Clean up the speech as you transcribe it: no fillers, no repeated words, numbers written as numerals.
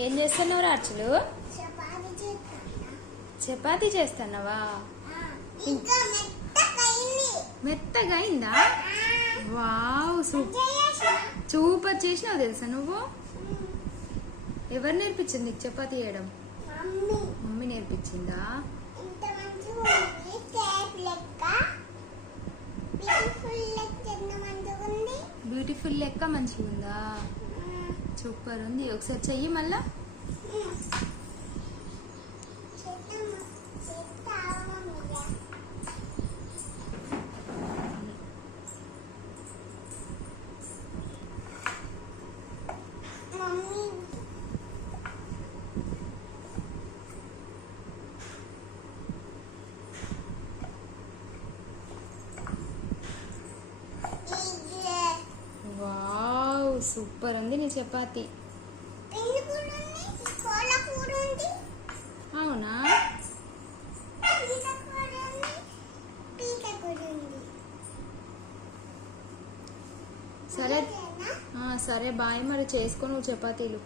ఏం చేస్తున్నావు రాచులు? చపాతీ చేస్తున్నావా? మెత్తగా అయిందా? వావ్, సూపర్ చేసినావు తెలుసా నువ్వు. ఎవరు నేర్పించింది నీకు చపాతీ చేయడం? మమ్మీ నేర్పించిందా? బ్యూటిఫుల్ లెక్క మంచిగా ఉందా? సూపర్ ఉంది. ఒకసారి చెయ్యి మళ్ళా. వావ్, సూపర్ ఉంది నీ చపాతీ. అవునా? సరే సరే, బాయ్. మరి చేసుకో నువ్వు చపాతీలు.